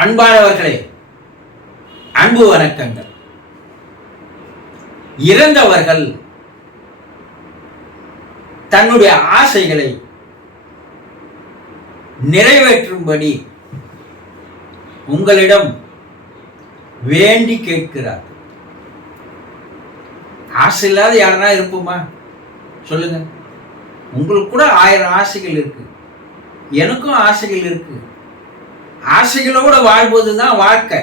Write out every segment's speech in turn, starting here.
அன்பானவர்களே, அன்பு வணக்கங்கள். இறந்தவர்கள் தன்னுடைய ஆசைகளை நிறைவேற்றும்படி உங்களிடம் வேண்டி கேட்கிறார். ஆசை இல்லாத யாருன்னா இருப்போமா? சொல்லுங்க. உங்களுக்கு கூட 1000 ஆசைகள் இருக்கு, எனக்கும் ஆசைகள் இருக்கு. ஆசைகளோடு வாழ்வதுதான் வாழ்க்கை.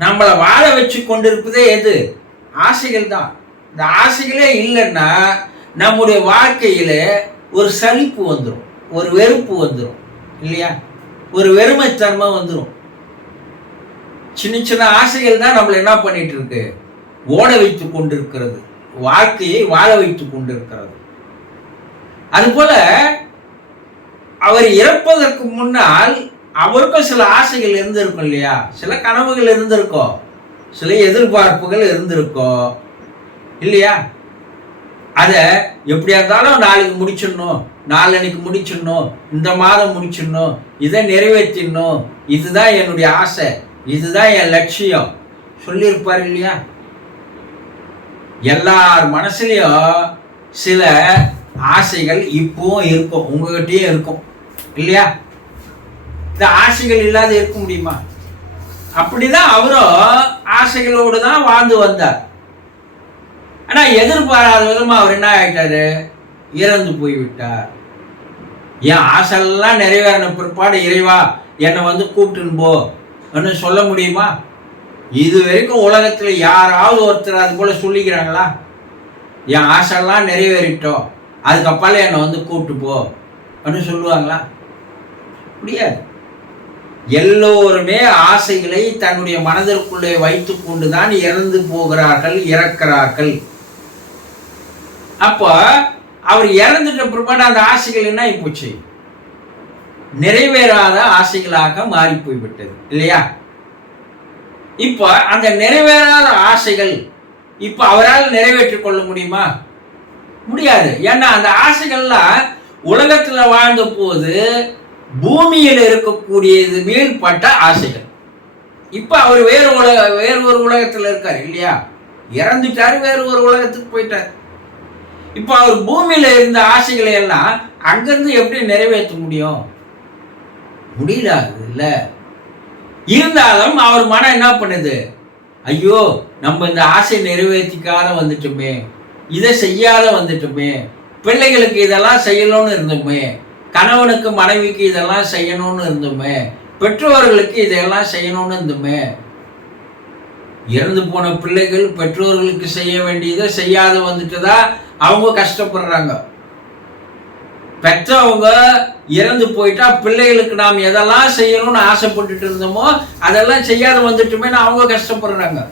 நம்மளை வாழ வச்சு கொண்டிருப்பதே எது? ஆசைகள் தான். இந்த ஆசைகளே இல்லைன்னா நம்முடைய வாழ்க்கையில ஒரு சலிப்பு வந்துடும், ஒரு வெறுப்பு வந்துடும், இல்லையா? ஒரு வெறுமைத்தன்மை வந்துடும். சின்ன சின்ன ஆசைகள் தான் நம்மளை என்ன பண்ணிட்டு இருக்கு? ஓட வைத்து கொண்டிருக்கிறது, வாழ்க்கையை வாழ வைத்து கொண்டிருக்கிறது. அதுபோல அவர் இறப்பதற்கு முன்னால் அவருக்கும் சில ஆசைகள் இருந்திருக்கும், இல்லையா? சில கனவுகள் இருந்திருக்கும், சில எதிர்பார்ப்புகள் இருந்திருக்கும், இல்லையா? அதை எப்படியா இருந்தாலும் நாளைக்கு முடிச்சிடணும், நாளன்னைக்கு முடிச்சிடணும், இந்த மாதம் முடிச்சிடணும், இதை நிறைவேற்றிடணும், இதுதான் என்னுடைய ஆசை, இதுதான் என் லட்சியம் சொல்லியிருப்பார், இல்லையா? எல்லார் மனசுலையும் சில ஆசைகள் இப்பவும் இருக்கும், உங்ககிட்டயும் இருக்கும், இல்லையா? இந்த ஆசைகள் இல்லாத இருக்க முடியுமா? அப்படிதான் அவரும் ஆசைகளோடு தான் வாழ்ந்து வந்தார். ஆனா எதிர்பாராத விதமா அவர் என்ன ஆயிட்டாரு? இறந்து போய்விட்டார். என் ஆசைலாம் நிறைவேறின பிற்பாடு இறைவா என்னை கூப்பிட்டுன்னு போ சொல்ல முடியுமா? இது வரைக்கும் உலகத்துல யாராவது ஒருத்தர் அது போல சொல்லிக்கிறாங்களா? என் ஆசைலாம் நிறைவேறிட்டோம், அதுக்கப்பால என்னை கூப்பிட்டு போ சொல்லுவாங்களா? முடியாது. எல்லோருமே ஆசைகளை தன்னுடைய மனதிற்குள்ளே வைத்துக் கொண்டுதான் இறந்து போகிறார்கள், இறக்கிறார்கள். அப்போ அவர் இறந்துட்ட பிற்பாடு அந்த ஆசைகள் என்ன ஆயிப்போச்சு? நிறைவேறாத ஆசைகளாக மாறி போய்விட்டது, இல்லையா? இப்போ அந்த நிறைவேறாத ஆசைகள் இப்ப அவரால் நிறைவேற்றிக் கொள்ள முடியுமா? முடியாது. ஏன்னா அந்த ஆசைகள்லாம் உலகத்துல வாழ்ந்த போது பூமியில் இருக்கக்கூடியது மேல்பட்ட ஆசைகள். இப்ப அவர் வேறு ஒரு உலகத்துல இருக்காரு, இல்லையா? இறந்துட்டாரு, வேறு ஒரு உலகத்துக்கு போயிட்டார். இப்ப அவர் பூமியில இருந்த ஆசைகளை எல்லாம் அங்கிருந்து எப்படி நிறைவேற்ற முடியும்? முடியல இல்ல. இருந்தாலும் அவர் மனம் என்ன பண்ணுது? ஐயோ, நம்ம இந்த ஆசை நிறைவேற்றிக்காத வந்துட்டோமே, இதை செய்யாத வந்துட்டோமே, பிள்ளைகளுக்கு இதெல்லாம் செய்யணும்னு இருந்தோமே, கணவனுக்கு மனைவிக்கு இதெல்லாம் செய்யணும்னு இருந்தோமே, பெற்றோர்களுக்கு இதெல்லாம் செய்யணும்னு இருந்தோமே. இறந்து போன பிள்ளைகள் பெற்றோர்களுக்கு செய்ய வேண்டியதை செய்யாத வந்துட்டுதா அவங்க கஷ்டப்படுறாங்க. பெற்றவங்க இறந்து போயிட்டா பிள்ளைகளுக்கு நாம் எதெல்லாம் செய்யணும்னு ஆசைப்பட்டுட்டு இருந்தோமோ அதெல்லாம் செய்யாத வந்துட்டுமேன்னு அவங்க கஷ்டப்படுறாங்க.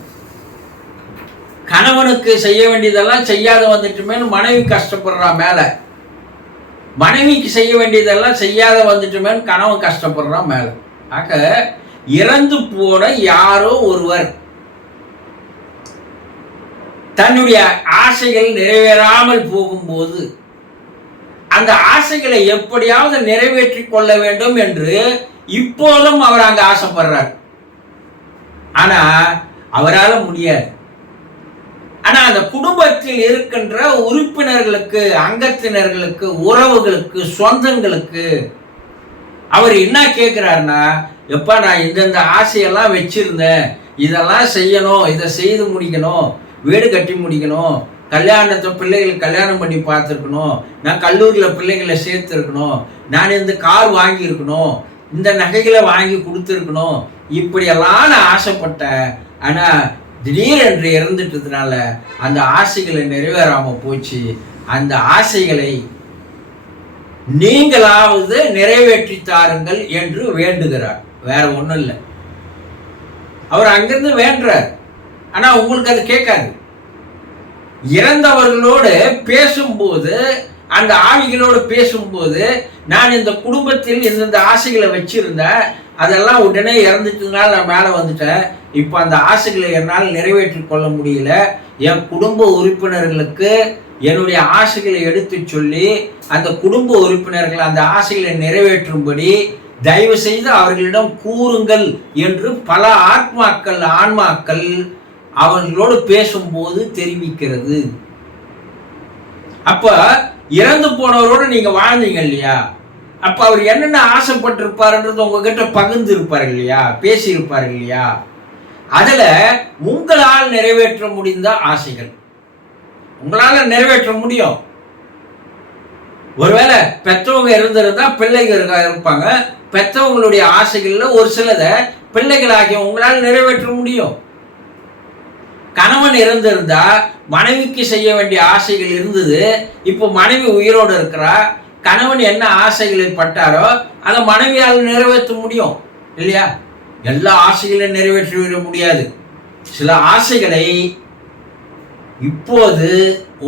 கணவனுக்கு செய்ய வேண்டியதெல்லாம் செய்யாத வந்துட்டுமேன்னு மனைவி கஷ்டப்படுறா மேல. மனைவிக்கு செய்ய வேண்டியதெல்லாம் செய்யாத வந்துட்டுமேன்னு கணவன் கஷ்டப்படுறான் மேல. ஆக இறந்து போன யாரோ ஒருவர் தன்னுடைய ஆசைகள் நிறைவேறாமல் போகும்போது அந்த ஆசைகளை எப்படியாவது நிறைவேற்றிக் கொள்ள வேண்டும் என்று இப்போதும் அவர் அங்க ஆசைப்படுறார். ஆனா அவரால் முடியாது. ஆனா அந்த குடும்பத்தில் இருக்கின்ற உறுப்பினர்களுக்கு, அங்கத்தினர்களுக்கு, உறவுகளுக்கு, சொந்தங்களுக்கு அவர் என்ன கேட்கிறாருன்னா, எப்பா நான் இந்தந்த ஆசையெல்லாம் வச்சிருந்தேன், இதெல்லாம் செய்யணும், இதை செய்து முடிக்கணும், வீடு கட்டி முடிக்கணும், கல்யாணத்தை பிள்ளைகளுக்கு கல்யாணம் பண்ணி பார்த்துருக்கணும், நான் கல்லூரியில் பிள்ளைகளை சேர்த்துருக்கணும், நான் இந்த கார் வாங்கியிருக்கணும், இந்த நகைகளை வாங்கி கொடுத்துருக்கணும், இப்படியெல்லாம் நான் ஆசைப்பட்டேன். ஆனால் திடீரென்று இறந்துட்டதுனால அந்த ஆசைகளை நிறைவேறாம போச்சு. அந்த ஆசைகளை நீங்களாவது நிறைவேற்றி தாருங்கள் என்று வேண்டுகிறார். வேற ஒன்றும் இல்லை. அவர் அங்கிருந்து வேண்டுறார். ஆனா உங்களுக்கு அது கேட்காது. இறந்தவர்களோடு பேசும்போது, அந்த ஆவிகளோடு பேசும்போது, நான் இந்த குடும்பத்தில் இந்த ஆசைகளை வச்சிருந்தேன், அதெல்லாம் உடனே இறந்துட்டதுனால நான் மேலே வந்துட்டேன், இப்போ அந்த ஆசைகளை என்னால் நிறைவேற்றி கொள்ள முடியல, என் குடும்ப உறுப்பினர்களுக்கு என்னுடைய ஆசைகளை எடுத்து சொல்லி அந்த குடும்ப உறுப்பினர்கள் அந்த ஆசைகளை நிறைவேற்றும்படி தயவு செய்து அவர்களிடம் கூறுங்கள் என்று பல ஆன்மாக்கள் அவர்களோடு பேசும்போது தெரிவிக்கிறது. அப்ப இறந்து போனவரோடு நீங்க வாழ்ந்தீங்க இல்லையா, அப்ப அவர் என்னென்ன ஆசைப்பட்டிருப்பாருன்றது உங்ககிட்ட பகிர்ந்து இருப்பார் இல்லையா, பேசி இருப்பார் இல்லையா, அதுல உங்களால் நிறைவேற்ற முடிந்த ஆசைகள் உங்களால நிறைவேற்ற முடியும். ஒருவேளை பெற்றவங்க இருந்திருந்தா பிள்ளைகள் இருப்பாங்க. பெற்றவங்களுடைய ஆசைகள்ல ஒரு சிலதை பிள்ளைகளாகிய உங்களால் நிறைவேற்ற முடியும். கணவன் இருந்திருந்தா மனைவிக்கு செய்ய வேண்டிய ஆசைகள் இருந்தது. இப்போ மனைவி உயிரோடு இருக்கிறா, கணவன் என்ன ஆசைகளை பட்டாரோ அதை மனைவியால் நிறைவேற்ற முடியும் இல்லையா? எல்லா ஆசைகளையும் நிறைவேற்றிவிட முடியாது. சில ஆசைகளை இப்போது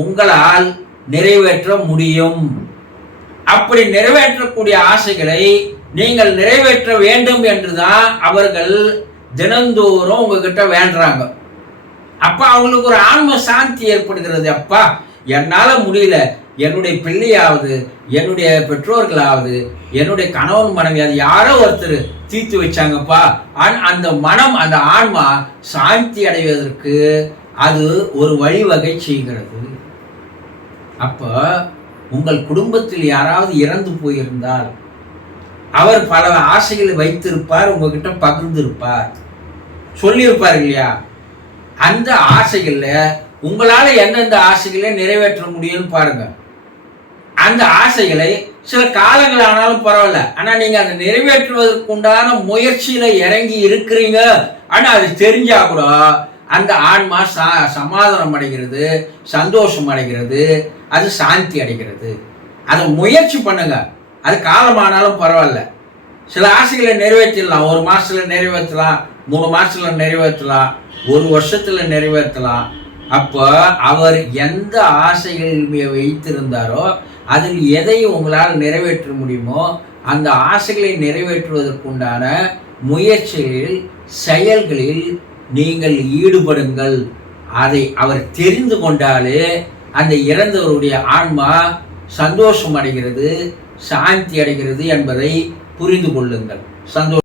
உங்களால் நிறைவேற்ற முடியும். அப்படி நிறைவேற்றக்கூடிய ஆசைகளை நீங்கள் நிறைவேற்ற வேண்டும் என்றுதான் அவர்கள் தினந்தோறும் உங்ககிட்ட வேண்டுறாங்க. அப்ப அவங்களுக்கு ஒரு ஆன்ம சாந்தி ஏற்படுகிறது. அப்பா, என்னால முடியல, என்னுடைய பிள்ளையாவது, என்னுடைய பெற்றோர்களாவது, என்னுடைய கணவன் மனைவியாவது யாரோ ஒருத்தர் தீர்த்து வச்சாங்கப்பா. அந்த மனம், அந்த ஆன்மா சாந்தி அடைவதற்கு அது ஒரு வழிவகை செய்கிறது. அப்ப உங்கள் குடும்பத்தில் யாராவது இறந்து போயிருந்தால் அவர் பல ஆசைகளை வைத்திருப்பார், உங்ககிட்ட பகிர்ந்திருப்பார், சொல்லியிருப்பார் இல்லையா? அந்த ஆசைகள்ல உங்களால எந்தெந்த ஆசைகளை நிறைவேற்ற முடியும்னு பாருங்க. அந்த ஆசைகளை சில காலங்கள் ஆனாலும் பரவாயில்ல, ஆனா நீங்க அதை நிறைவேற்றுவதற்கு உண்டான முயற்சியில இறங்கி இருக்கிறீங்க. ஆனா அது தெரிஞ்சா கூட அந்த ஆன்மா சமாதானம் அடைகிறது, சந்தோஷம் அடைகிறது, அது சாந்தி அடைகிறது. அதை முயற்சி பண்ணுங்க. அது காலமானாலும் பரவாயில்ல. சில ஆசைகளை நிறைவேற்றலாம், 1 மாசத்துல நிறைவேற்றலாம், 3 மாசத்துல நிறைவேற்றலாம், 1 வருஷத்துல நிறைவேற்றலாம். அப்போ அவர் எந்த ஆசைகள் வைத்திருந்தாரோ அதில் எதை உங்களால் நிறைவேற்ற முடியுமோ அந்த ஆசைகளை நிறைவேற்றுவதற்குண்டான முயற்சிகளில், செயல்களில் நீங்கள் ஈடுபடுங்கள். அதை அவர் தெரிந்து கொண்டாலே அந்த இறந்தவருடைய ஆன்மா சந்தோஷம் அடைகிறது, சாந்தி அடைகிறது என்பதை புரிந்து கொள்ளுங்கள். சந்தோஷம்.